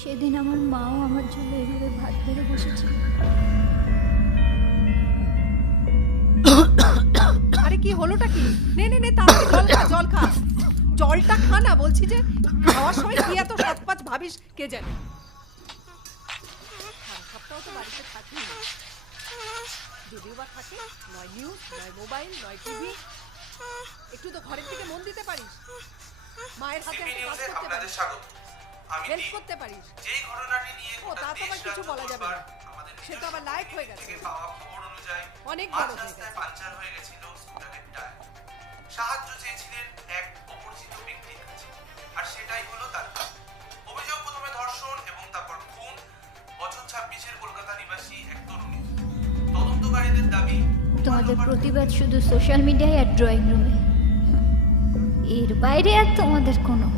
সেদিন আমার মাও আমার জন্য এভাবে ভাত বেড়ে বসেছিল। আরে কি হলোটা কি? নে নে নে, তাড়াতাড়ি জল খা, জল খা। জলটা খা না, বলছি যে খাওয়ার সময় কি এত সৎপাঁচ ভাবিস কে জানে। সপ্তাহ তো বাড়িতে থাকি, যদিও বা থাকে, নয় নিউজ, নয় মোবাইল, নয় টিভি। একটু তো ঘরের দিকে মন দিতে পারিস, মায়ের হাতে হাতে কাজ করতে পারিস, হেল্প করতে পারিস। যেই ঘটনাটি নিয়ে ও তা তো আবার কিছু বলা যাবে না, সে তো আবার লাইক হয়ে গেছে, অনেক বড় হয়ে গেছে। পাঞ্চার হয়ে গেছিল স্কুটারের টায়ার। সাহায্য চেয়েছিলেন এক অপরিচিত ব্যক্তির কাছে, আর সেটাই হলো তার কাজ। অভিযোগ প্রথমে ধর্ষণ এবং তারপর খুন। বছর 26-এর কলকাতা নিবাসী এক তরুণী। তদন্তকারীদের দাবি, তোমাদের প্রতিবাদ শুধু সোশ্যাল মিডিয়ায় আর ড্রয়িং রুমে, এর বাইরে আর তোমাদের কোনো